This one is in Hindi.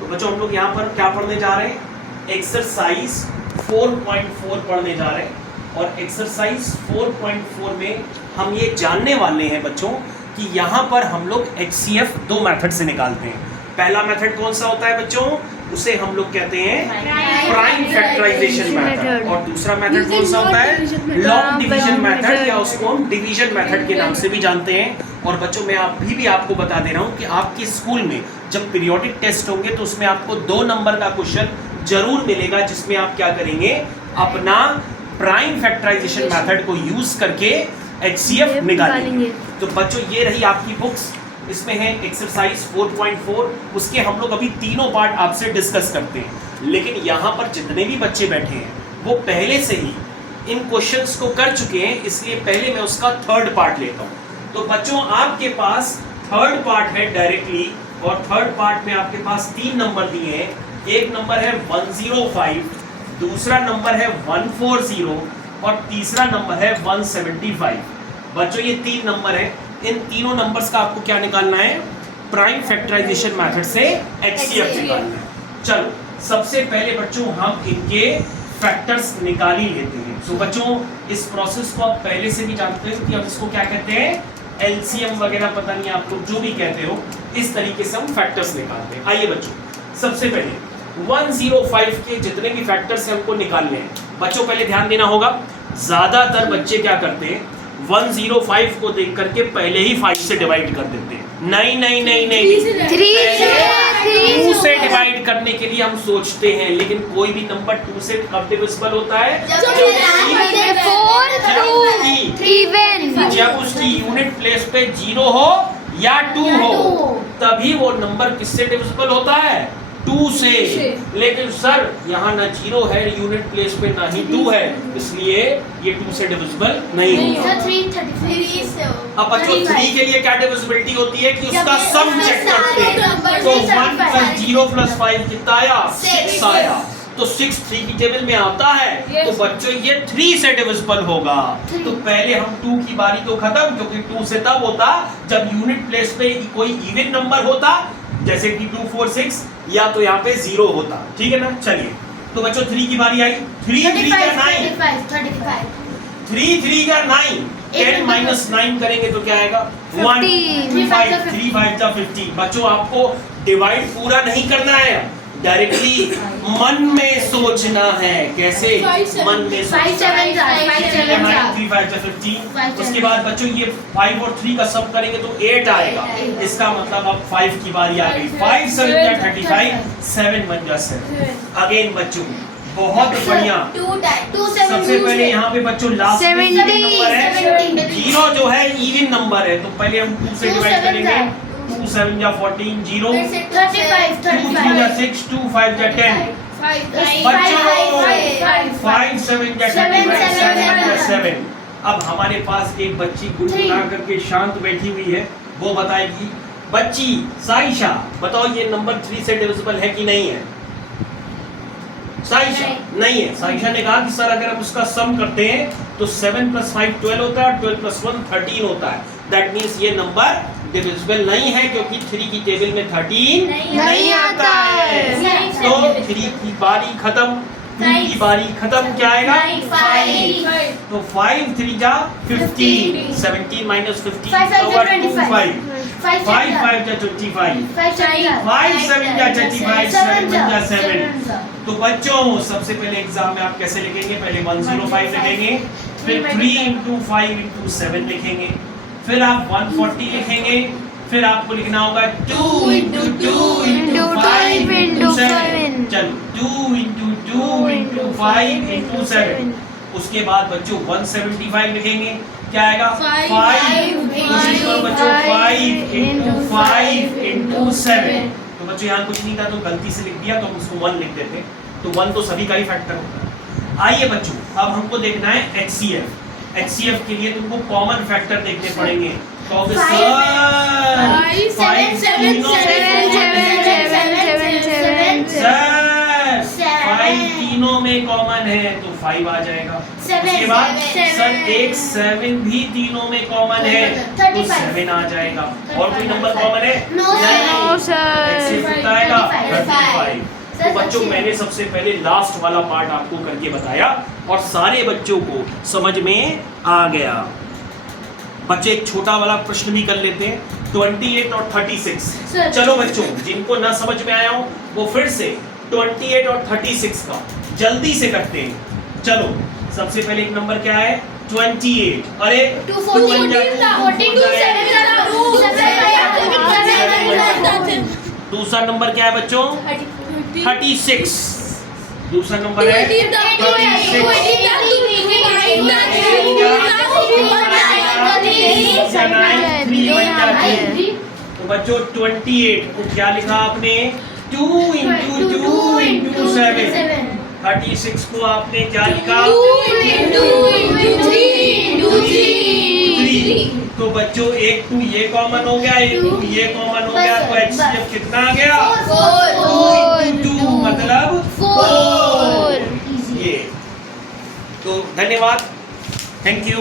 तो बच्चों हम लोग यहाँ पर क्या पढ़ने जा रहे हैं? एक्सरसाइज 4.4 पढ़ने जा रहे हैं और एक्सरसाइज 4.4 में हम ये जानने वाले हैं बच्चों कि यहाँ पर हम लोग HCF दो मेथड से निकालते हैं। पहला मेथड कौन सा होता है बच्चों? उसे हम लोग कहते हैं प्राइम फैक्टराइजेशन मेथड, और दूसरा मेथड कौन सा होता है? लॉग डिवीजन मेथड, या उसको हम डिवीजन मेथड के नाम से भी जानते हैं। और बच्चों मैं भी आपको बता दे रहा हूँ कि आपके स्कूल में जब पीरियोडिक टेस्ट होंगे तो उसमें आपको 2 नंबर का क्वेश्चन जरूर मिलेगा, जिसमें आप क्या करेंगे? अपना प्राइम फैक्टराइजेशन मेथड को यूज करके HCF निकालेंगे। तो बच्चों ये रही आपकी बुक्स, इसमें है एक्सरसाइज 4.4, उसके हम लोग अभी तीनों पार्ट आपसे डिस्कस करते हैं। लेकिन यहाँ पर जितने भी बच्चे बैठे हैं वो पहले से ही इन क्वेश्चंस को कर चुके हैं, इसलिए पहले मैं उसका थर्ड पार्ट लेता हूँ। तो बच्चों आपके पास थर्ड पार्ट है डायरेक्टली, और थर्ड पार्ट में आपके पास 3 नंबर दिए हैं। एक नंबर है 105, दूसरा नंबर है 140 और तीसरा नंबर है 175। बच्चों ये 3 नंबर है, इन तीनों नंबर्स का आपको क्या निकालना है? प्राइम फैक्टराइजेशन मेथड से HCF निकालना है। चलो सबसे पहले बच्चों हम इनके फैक्टर्स निकाल ही लेते हैं। सो बच्चों इस प्रोसेस को आप पहले से भी जानते हो कि अब इसको क्या कहते हैं? LCM वगैरह, पता नहीं आप लोग जो भी कहते हो, इस तरीके से हम फैक्टर्स निकालते हैं। आइए बच्चों सबसे पहले 105 के जितने भी फैक्टर्स हैं हमको निकालने हैं। बच्चों पहले ध्यान देना होगा, ज्यादातर बच्चे क्या करते हैं? 105 को देख करके पहले ही 5 से डिवाइड कर देते हैं। नहीं नहीं नहीं नहीं, 2 से डिवाइड करने के लिए हम सोचते हैं, लेकिन कोई भी नंबर 2 से कब डिविजिबल होता है? जब उसकी यूनिट प्लेस पे 0 हो या 2 हो, तभी वो नंबर किससे डिविजिबल होता है? 2 से। लेकिन सर यहाँ ना 0 है यूनिट प्लेस पे, ना ही 2 है, इसलिए ये 2 से डिविजिबल नहीं होगा। अब बच्चों 3 के लिए क्या डिविजिबिलिटी होती है कि उसका सम चेक करते हैं। तो 1 + 0 + 5 कितना आया? 6 आया। तो 6 3 की टेबल में आता है, तो बच्चों ये 3 से डिविजिबल होगा। तो पहले हम 2 की बारी तो खत्म, क्योंकि 2 से तब होता जब यूनिट प्लेस पे कोई इवन नंबर होता, जैसे कि 2 4 6, या तो यहाँ पे 0 होता। ठीक है ना? चलिए तो बच्चों 3 की बारी आई। 3 3 का 9, 3 3 का 9, 10 - 9 करेंगे तो क्या आएगा? 1 5 3 5 जा 50। बच्चों आपको डिवाइड पूरा नहीं करना है, डायरेक्टली मन में सोचना है। कैसे? मन में सोचना है। 3 5 जा 15। उसके बाद बच्चों ये 5 और 3 का सम करेंगे तो 8 आएगा। इसका मतलब अब 5 की बारी आ गई। 5 7 जा 35, 7 1 जा 7। अगेन बच्चों बहुत बढ़िया। सबसे पहले यहाँ पे बच्चों लास्ट में नंबर है 0 जो है इवन नंबर है, तो पहले हम 2 से डिवाइड करेंगे। 2 7 जा 14, 0 2 3 जा 6, 2 5 जा 10। बच्चों 5 7 जा 25, 7 1 जा 7। अब हमारे पास एक बच्ची गुनगुना करके शांत बैठी हुई है, वो बताएगी। बच्ची साइशा बताओ ये नंबर 3 से डिविजिबल है कि नहीं है? साइशा नहीं है। साइशा ने कहा कि सर अगर हम उसका सम करते हैं तो 7 + 5 12 होता है, 12 + 1 13 होता है। दैट मीन्स ये नंबर डिविजिबल नहीं है, क्योंकि 3 की टेबल में 13 नहीं आता है। तो 3 की बारी खत्म, 2 की बारी खत्म, क्या आएगा? 5। तो 5 3 जा 15, 17 - 15 over 2 5, 5 5 जा 25, 5 7 जा 35, 7 1 जा 7। तो बच्चों सबसे पहले एग्जाम में आप कैसे लिखेंगे? पहले 105 लिखेंगे, फिर 3 × 5 × 7 लिखेंगे, फिर आप 140 लिखेंगे, फिर आपको लिखना होगा 2 × 2 × 5 × 7। चलो 2 × 2 × 5 × 7। उसके बाद बच्चों 175 लिखेंगे, क्या आएगा? 5। कोशिश करो बच्चों 5 × 5 × 7। तो बच्चों यहाँ कुछ नहीं था तो गलती से लिख दिया, तो हम उसको 1 लिख देते। तो 1 तो सभी का ही फैक्टर होता है। आइए बच्चों अब हमको देखना है HCF। HCF के लिए तुमको कॉमन फैक्टर देखने पड़ेंगे। तो 5 तीनों में कॉमन है, तो 5 आ जाएगा। 7 उसके बाद seven, सर एक 7 भी तीनों में कॉमन है, तो 35 7 आ जाएगा। और कोई नंबर कॉमन है? No, sir. No, sir. X से कितना आएगा? 35। तो सर, बच्चों अच्छी है। मैंने सबसे पहले लास्ट वाला पार्ट आपको करके बताया और सारे बच्चों को समझ में आ गया। बच्चे एक छोटा वाला प्रश्न भी कर लेते हैं, 28 और 36। सर। चलो बच्चों, जिनको ना समझ में आया हो वो फिर से 28 और 36 का जल्दी से करते हैं। चलो सबसे पहले एक नंबर क्या है? 28। अरे 214 दूसरा नंबर क्या है बच्चों? 36। दूसरा नंबर है 36। तो बच्चों 28 को क्या लिखा आपने? 2 into 7। 36 को आपने क्या लिखा? 3। तो बच्चों एक 2 ये कॉमन हो गया, एक 2 ये कॉमन हो गया, तो HCF कितना आ गया? 2 into 2 मतलब 4। ये तो धन्यवाद, थैंक यू।